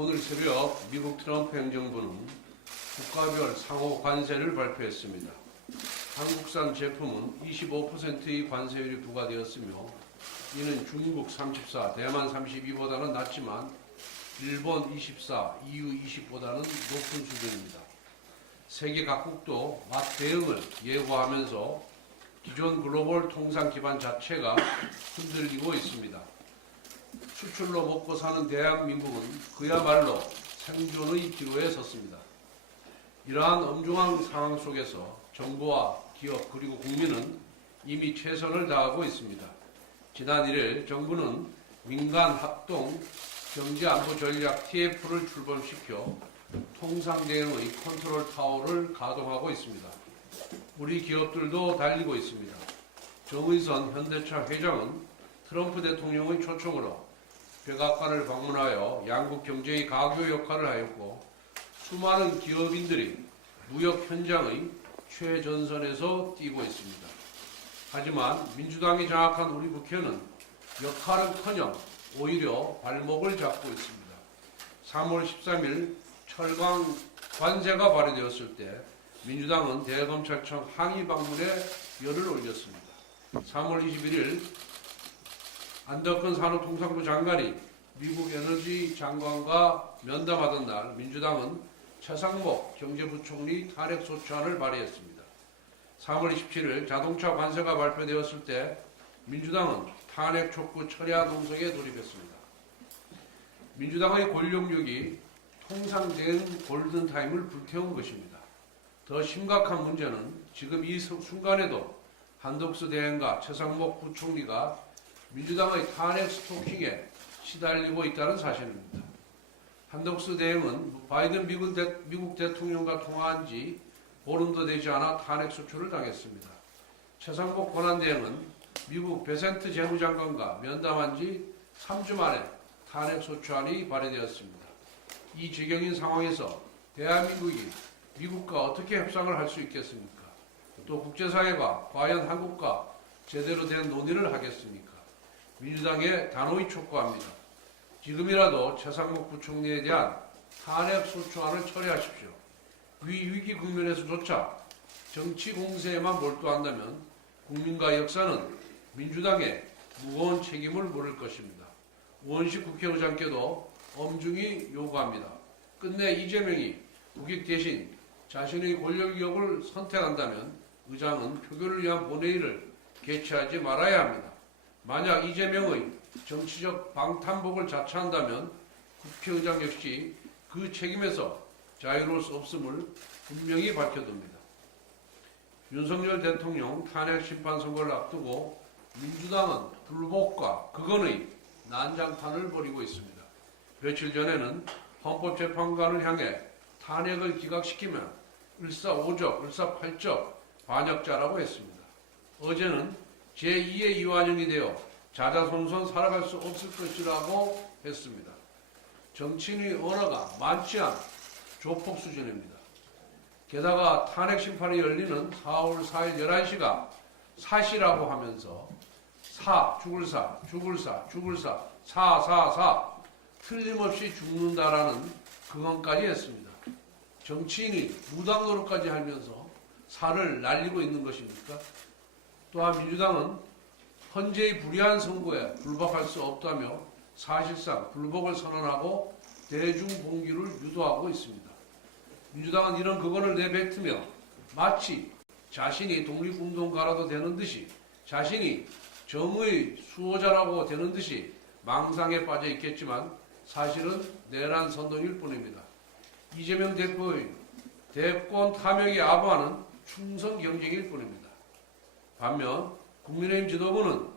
오늘 새벽 미국 트럼프 행정부는 국가별 상호 관세를 발표했습니다. 한국산 제품은 25%의 관세율이 부과되었으며 이는 중국 34, 대만 32보다는 낮지만 일본 24, EU 20보다는 높은 수준입니다. 세계 각국도 맛 대응을 예고하면서 기존 글로벌 통상 기반 자체가 흔들리고 있습니다. 수출로 먹고 사는 대한민국은 그야말로 생존의 기로에 섰습니다. 이러한 엄중한 상황 속에서 정부와 기업 그리고 국민은 이미 최선을 다하고 있습니다. 지난 1일 정부는 민간 합동 경제안보전략 TF를 출범시켜 통상 대응의 컨트롤 타워를 가동하고 있습니다. 우리 기업들도 달리고 있습니다. 정의선 현대차 회장은 트럼프 대통령의 초청으로 백악관을 방문하여 양국 경제의 가교 역할을 하였고 수많은 기업인들이 무역 현장의 최전선에서 뛰고 있습니다. 하지만 민주당이 장악한 우리 국회는 역할은커녕 오히려 발목을 잡고 있습니다. 3월 13일 철강 관세가 발의되었을 때 민주당은 대검찰청 항의 방문에 열을 올렸습니다. 3월 21일 안덕근 산업통상부 장관이 미국 에너지 장관과 면담하던 날 민주당은 최상목 경제부총리 탄핵소추안을 발의했습니다. 3월 27일 자동차 관세가 발표되었을 때 민주당은 탄핵 촉구 철야 농성에 돌입했습니다. 민주당의 권력욕이 통상 대응 골든타임을 불태운 것입니다. 더 심각한 문제는 지금 이 순간에도 한덕수 대행과 최상목 부총리가 민주당의 탄핵 스토킹에 시달리고 있다는 사실입니다. 한덕수 대행은 바이든 미국 대통령과 통화한 지 보름도 되지 않아 탄핵 소추를 당했습니다. 최상목 권한대행은 미국 베센트 재무장관과 면담한 지 3주 만에 탄핵 소추안이 발의되었습니다. 이 지경인 상황에서 대한민국이 미국과 어떻게 협상을 할 수 있겠습니까? 또 국제사회가 과연 한국과 제대로 된 논의를 하겠습니까? 민주당에 단호히 촉구합니다. 지금이라도 최상목 부총리에 대한 탄핵 소추안을 처리하십시오. 위기 국면에서조차 정치 공세에만 몰두한다면 국민과 역사는 민주당에 무거운 책임을 물을 것입니다. 우원식 국회의장께도 엄중히 요구합니다. 끝내 이재명이 국익 대신 자신의 권력력을 선택한다면 의장은 표결을 위한 본회의를 개최하지 말아야 합니다. 만약 이재명의 정치적 방탄복을 자처한다면 국회의장 역시 그 책임에서 자유로울 수 없음을 분명히 밝혀둡니다. 윤석열 대통령 탄핵 심판 선고를 앞두고 민주당은 불복과 극언의 난장판을 벌이고 있습니다. 며칠 전에는 헌법재판관을 향해 탄핵을 기각시키면 일사오적, 일사팔적 반역자라고 했습니다. 어제는 제2의 이완영이 되어 자자손손 살아갈 수 없을 것이라고 했습니다. 정치인의 언어가 많지 않은 조폭 수준입니다. 게다가 탄핵 심판이 열리는 4월 4일 11시가 사시라고 하면서 죽을 사 틀림없이 죽는다라는 그것까지 했습니다. 정치인이 무당 노릇까지 하면서 살을 날리고 있는 것입니까? 또한 민주당은 헌재의 불의한 선고에 불복할 수 없다며 사실상 불복을 선언하고 대중봉기를 유도하고 있습니다. 민주당은 이런 그건을 내뱉으며 마치 자신이 독립운동가라도 되는 듯이 자신이 정의 수호자라고 되는 듯이 망상에 빠져 있겠지만 사실은 내란 선동일 뿐입니다. 이재명 대표의 대권 탐욕에 아부하는 충성 경쟁일 뿐입니다. 반면 국민의힘 지도부는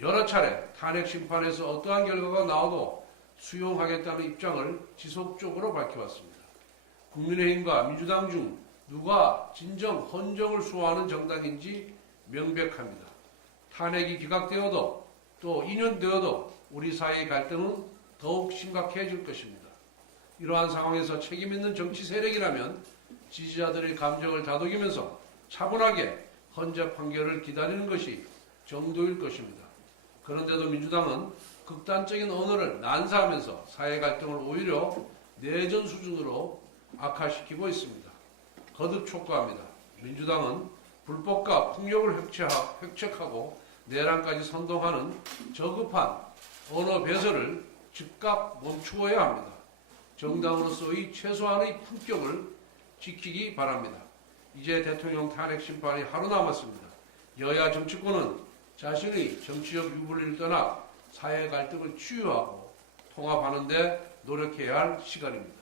여러 차례 탄핵 심판에서 어떠한 결과가 나와도 수용하겠다는 입장을 지속적으로 밝혀왔습니다. 국민의힘과 민주당 중 누가 진정 헌정을 수호하는 정당인지 명백합니다. 탄핵이 기각되어도 또 2년 되어도 우리 사회의 갈등은 더욱 심각해질 것입니다. 이러한 상황에서 책임있는 정치 세력이라면 지지자들의 감정을 다독이면서 차분하게 헌재 판결을 기다리는 것이 정도일 것입니다. 그런데도 민주당은 극단적인 언어를 난사하면서 사회 갈등을 오히려 내전 수준으로 악화시키고 있습니다. 거듭 촉구합니다. 민주당은 불법과 폭력을 획책하고 내란까지 선동하는 저급한 언어 배설을 즉각 멈추어야 합니다. 정당으로서의 최소한의 품격을 지키기 바랍니다. 이제 대통령 탄핵 심판이 하루 남았습니다. 여야 정치권은 자신의 정치적 유불리를 떠나 사회 갈등을 치유하고 통합하는 데 노력해야 할 시간입니다.